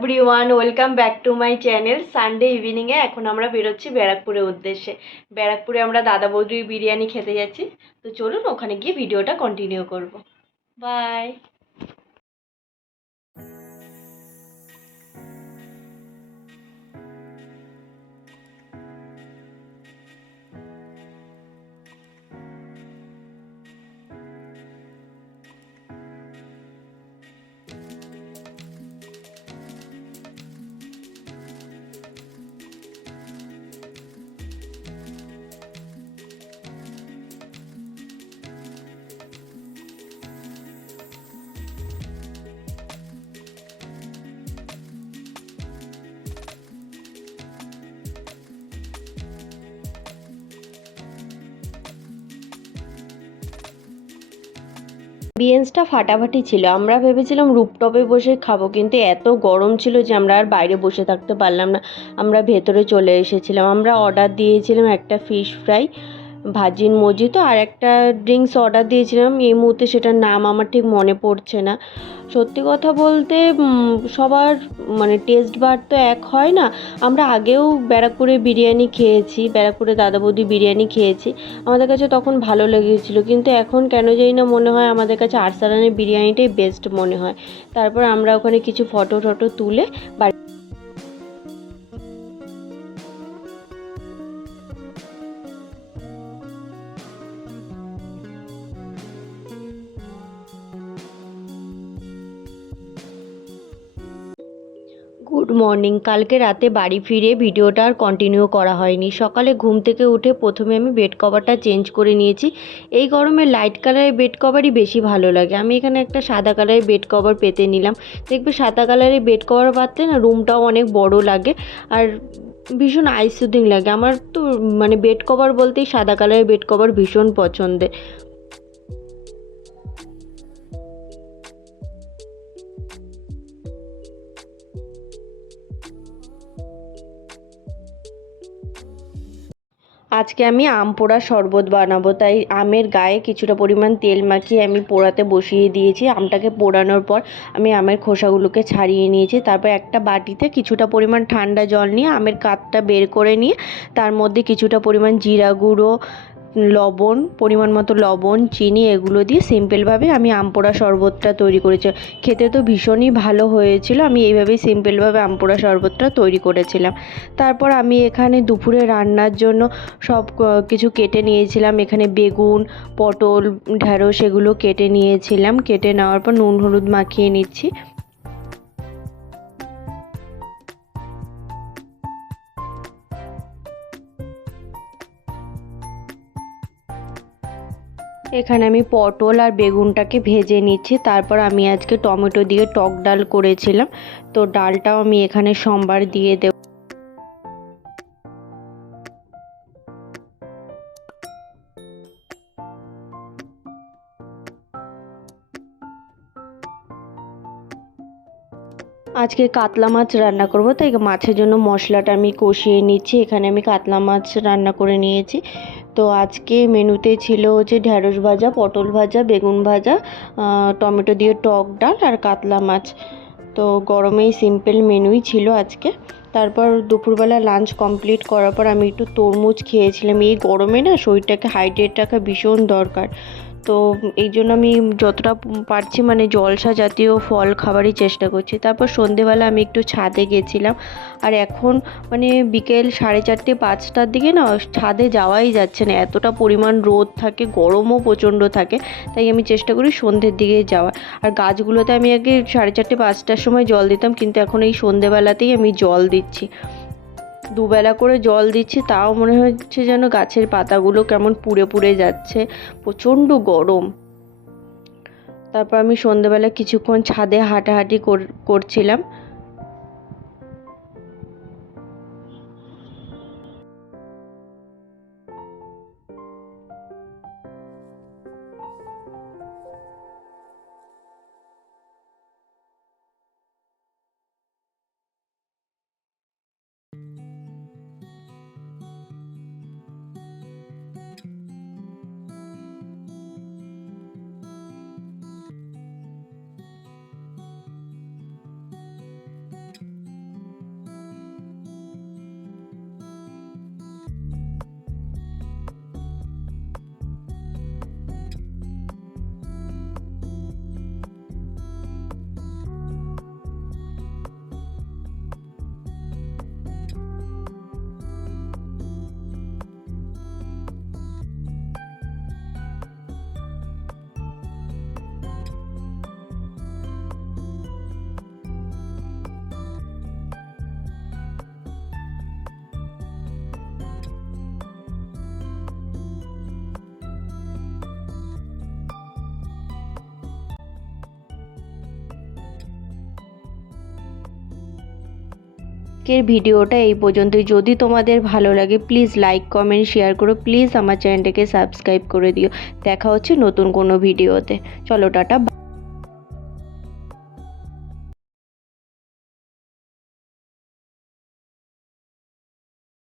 Everyone welcome back to my channel Sunday ইভিনিংয়ে এখন আমরা বেরোচ্ছি ব্যারাকপুরের উদ্দেশ্যে। ব্যারাকপুরে আমরা দাদা বৌদির বিরিয়ানি খেতে যাচ্ছি। তো চলুন ওখানে গিয়ে ভিডিওটা কন্টিনিউ করব। বাই বিয়েন্সটা ফাটাফাটি ছিল। আমরা ভেবেছিলাম রুপটপে বসে খাব, কিন্তু এত গরম ছিল যে আমরা আর বাইরে বসে থাকতে পারলাম না। আমরা ভেতরে চলে এসেছিলাম। আমরা অর্ডার দিয়েছিলাম একটা ফিশ ফ্রাই ভাজিন মজিতো আর একটা ড্রিঙ্কস অর্ডার দিয়েছিলাম। এই মুহূর্তে সেটার নাম আমার ঠিক মনে পড়ছে না। সত্যি কথা বলতে সবার মানে টেস্ট বার তো এক হয় না। আমরা আগেও ব্যারাকপুরে বিরিয়ানি খেয়েছি, ব্যারাকপুরে দাদা বৌদি বিরিয়ানি খেয়েছি। আমাদের কাছে তখন ভালো লেগেছিলো, কিন্তু এখন কেন জানি না মনে হয় আমাদের কাছে আরসালানের বিরিয়ানিটাই বেস্ট মনে হয়। তারপর আমরা ওখানে কিছু ফটো টটো তুলে বাড়ি গুড মর্নিং। কালকে রাতে বাড়ি ফিরে ভিডিওটা আর কন্টিনিউ করা হয়নি। সকালে ঘুম থেকে উঠে প্রথমে আমি বেড কভারটা চেঞ্জ করে নিয়েছি। এই গরমে লাইট কালারের বেড কভারই বেশি ভালো লাগে। আমি এখানে একটা সাদা কালারের বেড কভার পেতে নিলাম। দেখবে সাদা কালারের বেড কভার পাতলে না রুমটাও অনেক বড় লাগে। আর ভীষণ আইসুদিং লাগে। আমার তো মানে বেড কভার বলতেই সাদা কালারের বেড কভার ভীষণ পছন্দের। আজকে আমি আম পোড়া শরবত বানাবো, তাই আমের গায়ে কিছুটা পরিমাণ তেল মাখিয়ে আমি পোড়াতে বসিয়ে দিয়েছি। আমটাকে পোড়ানোর পর আমি আমের খোসাগুলোকে ছাড়িয়ে নিয়েছি। তারপর একটা বাটিতে কিছুটা পরিমাণ ঠান্ডা জল নিয়ে আমের কাতটা বের করে নিয়ে তার মধ্যে কিছুটা পরিমাণ জিরা গুঁড়ো লবণ, পরিমাণ মতো লবণ, চিনি এগুলো দিয়ে সিম্পলভাবে আমি আম পোড়া শরবতটা তৈরি করেছি। খেতে তো ভীষণই ভালো হয়েছিল, আমি এইভাবেই সিম্পলভাবে আম পোড়া শরবতটা তৈরি করেছিলাম। তারপর আমি এখানে দুপুরে রান্নার জন্য সব কিছু কেটে নিয়েছিলাম। এখানে বেগুন, পটল, ঢ্যাঁড়স এগুলো কেটে নিয়েছিলাম। কেটে নেওয়ার পর নুন, হলুদ মাখিয়ে নিচ্ছি। এখানে আমি পটল আর বেগুনটাকে ভেজে নিচ্ছি। তারপর আমি আজকে টমেটো দিয়ে টক ডাল করেছিলাম। তো ডালটাও আমি এখানে সোমবার দিয়ে দেব। আজকে কাতলা মাছ রান্না করব, তাই মাছের জন্য মশলাটা আমি কষিয়ে নিচ্ছি। এখানে আমি কাতলা মাছ রান্না করে নিয়েছি। তো আজকে মেনুতে ছিল হচ্ছে ঢ্যাঁড়স ভাজা, পটল ভাজা, বেগুন ভাজা টমেটো দিয়ে টক ডাল আর কাতলা মাছ। তো গরমেই সিম্পল মেনুই ছিল আজকে। তারপর দুপুরবেলা লাঞ্চ কমপ্লিট করার পর আমি একটু তরমুজ খেয়েছিলাম। এই গরমে না শরীরটাকে হাইড্রেট রাখা ভীষণ দরকার। তো এই জন্য আমি যতটা পারছি মানে জলসা জাতীয় ফল খাবারই চেষ্টা করছি। তারপর সন্ধেবেলা আমি একটু ছাদে গেছিলাম। আর এখন মানে বিকেল সাড়ে চারটে পাঁচটার দিকে না ছাদে যাওয়াই যাচ্ছে না। এতটা পরিমাণ রোদ থাকে, গরমও প্রচণ্ড থাকে, তাই আমি চেষ্টা করি সন্ধ্যের দিকে যাওয়ার। আর গাছগুলোতে আমি আগে সাড়ে চারটে পাঁচটার সময় জল দিতাম, কিন্তু এখন এই সন্ধেবেলাতেই আমি জল দিচ্ছি। দুবেলা করে জল দিচ্ছি, তাও মনে হচ্ছে যেন গাছের পাতাগুলো কেমন পুড়ে পুড়ে যাচ্ছে, প্রচণ্ড গরম। তারপর আমি সন্ধেবেলা কিছুক্ষণ ছাদে হাঁটাহাঁটি কর- করছিলাম। আজকের ভিডিওটা এই পর্যন্তই। যদি তোমাদের ভালো লাগে প্লিজ লাইক কমেন্ট শেয়ার করো। প্লিজ আমার চ্যানেলটাকে সাবস্ক্রাইব করে দিও। দেখা হচ্ছে নতুন কোনো ভিডিওতে। চলো, টাটা